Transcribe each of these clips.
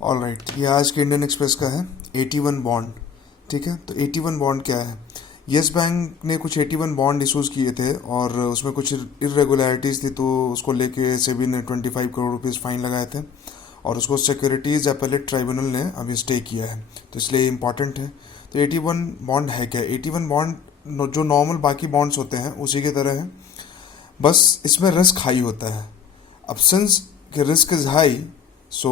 All right, ये आज के इंडियन एक्सप्रेस का है 81 बॉन्ड। ठीक है, तो 81 बॉन्ड क्या है? यस बैंक ने कुछ 81 बॉन्ड इशूज़ किए थे और उसमें कुछ इरेगुलरिटीज़ थी, तो उसको लेके सेबी ने 25 करोड़ रुपीज़ फाइन लगाए थे और उसको सिक्योरिटीज़ अपीलेट ट्राइब्यूनल ने अभी स्टे किया है, तो इसलिए इम्पॉर्टेंट है। तो 81 बॉन्ड है क्या? 81 बॉन्ड जो नॉर्मल बाकी बॉन्ड्स होते हैं उसी की तरह है, बस इसमें रिस्क हाई होता है। अब since risk is high, so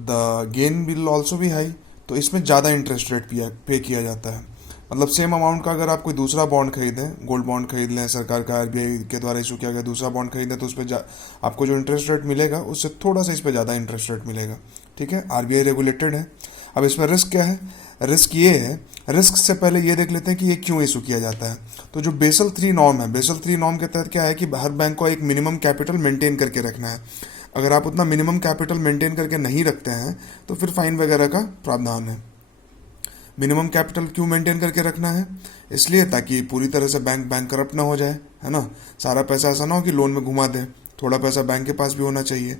the gain will also भी हाई, तो इसमें ज़्यादा इंटरेस्ट रेट पे किया जाता है। मतलब सेम अमाउंट का अगर आप कोई दूसरा बॉन्ड खरीदें, गोल्ड बॉन्ड खरीद लें, सरकार का आरबीआई के द्वारा इशू किया गया दूसरा बॉन्ड खरीदें, तो उस पर आपको जो इंटरेस्ट रेट मिलेगा उससे थोड़ा सा इस पर ज़्यादा इंटरेस्ट रेट मिलेगा। ठीक है, आरबीआई रेगुलेटेड है। अब इसमें रिस्क क्या है? रिस्क ये है, रिस्क से पहले ये देख लेते हैं कि ये क्यों इशू किया जाता है। तो जो बेसल 3 नॉर्म है, बेसल 3 नॉर्म के तहत क्या है कि हर बैंक को एक मिनिमम कैपिटल मेंटेन करके रखना है। अगर आप उतना मिनिमम कैपिटल मेंटेन करके नहीं रखते हैं तो फिर फाइन वगैरह का प्रावधान है। मिनिमम कैपिटल क्यों मेंटेन करके रखना है? इसलिए ताकि पूरी तरह से बैंक करप्ट ना हो जाए, है ना। सारा पैसा ऐसा ना हो कि लोन में घुमा दे, थोड़ा पैसा बैंक के पास भी होना चाहिए।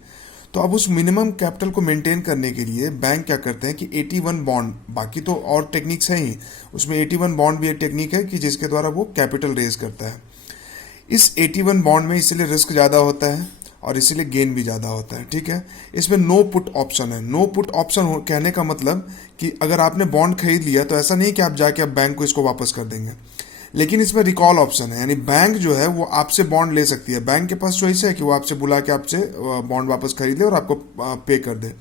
तो अब उस मिनिमम कैपिटल को मेंटेन करने के लिए बैंक क्या करते हैं कि 81 बॉन्ड, बाकी तो और टेक्निक्स हैं ही, उसमें 81 बॉन्ड भी एक टेक्निक है कि जिसके द्वारा वो कैपिटल रेज करता है। इस 81 बॉन्ड में इसीलिए रिस्क ज़्यादा होता है और इसीलिए गेन भी ज़्यादा होता है। ठीक है, इसमें नो पुट ऑप्शन है। नो पुट ऑप्शन कहने का मतलब कि अगर आपने बॉन्ड खरीद लिया तो ऐसा नहीं कि आप जाके अब बैंक को इसको वापस कर देंगे, लेकिन इसमें रिकॉल ऑप्शन है, यानी बैंक जो है वो आपसे बॉन्ड ले सकती है। बैंक के पास चॉइस है कि वो आपसे बुला के आपसे बॉन्ड वापस खरीद ले और आपको पे कर दे,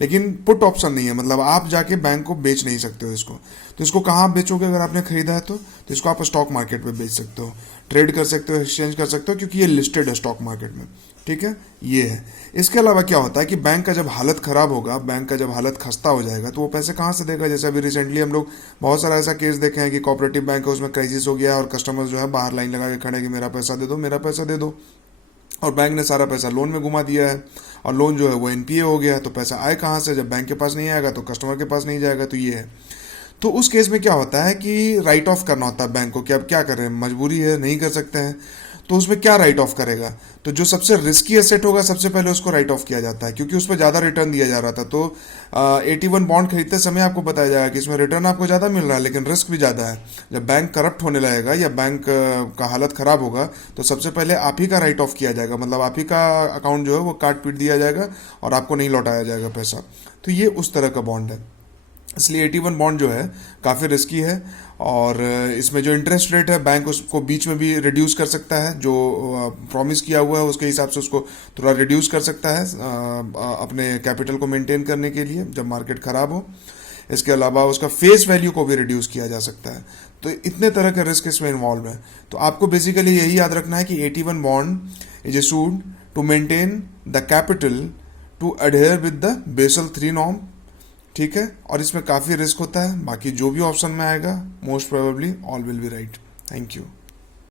लेकिन पुट ऑप्शन नहीं है। मतलब आप जाके बैंक को बेच नहीं सकते हो इसको। तो इसको कहाँ बेचोगे? अगर आपने खरीदा है तो इसको आप स्टॉक मार्केट में बेच सकते हो, ट्रेड कर सकते हो, एक्सचेंज कर सकते हो, क्योंकि ये लिस्टेड है स्टॉक मार्केट में। ठीक है, ये है। इसके अलावा क्या होता है कि बैंक का जब हालत खराब होगा, बैंक का जब हालत खस्ता हो जाएगा, तो वो पैसे कहाँ से देगा? जैसे अभी रिसेंटली हम लोग बहुत सारा ऐसा केस देखे हैं कि कोऑपरेटिव बैंक है, उसमें क्राइसिस हो गया और कस्टमर्स जो है बाहर लाइन लगा के खड़े कि मेरा पैसा दे दो, मेरा पैसा दे दो, और बैंक ने सारा पैसा लोन में घुमा दिया है और लोन जो है वो एनपीए हो गया। तो पैसा आए कहाँ से? जब बैंक के पास नहीं आएगा तो कस्टमर के पास नहीं जाएगा। तो ये है। तो उस केस में क्या होता है कि राइट ऑफ करना होता है बैंक को कि अब क्या करें, मजबूरी है, नहीं कर सकते हैं। तो उसमें क्या राइट ऑफ करेगा? तो जो सबसे रिस्की एसेट होगा सबसे पहले उसको राइट ऑफ किया जाता है, क्योंकि उस पर ज़्यादा रिटर्न दिया जा रहा था। तो 81 बॉन्ड खरीदते समय आपको बताया जाएगा कि इसमें रिटर्न आपको ज़्यादा मिल रहा है लेकिन रिस्क भी ज़्यादा है। जब बैंक करप्ट होने लगेगा या बैंक का हालत ख़राब होगा तो सबसे पहले आप ही का राइट ऑफ किया जाएगा, मतलब आप ही का अकाउंट जो है वो काट पीट दिया जाएगा और आपको नहीं लौटाया जाएगा पैसा। तो ये उस तरह का बॉन्ड है। इसलिए 81 बॉन्ड जो है काफ़ी रिस्की है और इसमें जो इंटरेस्ट रेट है बैंक उसको बीच में भी रिड्यूस कर सकता है, जो प्रॉमिस किया हुआ है उसके हिसाब से उसको थोड़ा रिड्यूस कर सकता है अपने कैपिटल को मेंटेन करने के लिए जब मार्केट ख़राब हो। इसके अलावा उसका फेस वैल्यू को भी रिड्यूस किया जा सकता है। तो इतने तरह के रिस्क इसमें इन्वॉल्व है। तो आपको बेसिकली यही याद रखना है कि 81 bond is issued to maintain the capital to adhere with the Basel 3 norm. ठीक है, और इसमें काफ़ी रिस्क होता है। बाकी जो भी ऑप्शन में आएगा most probably all will be right. Thank you.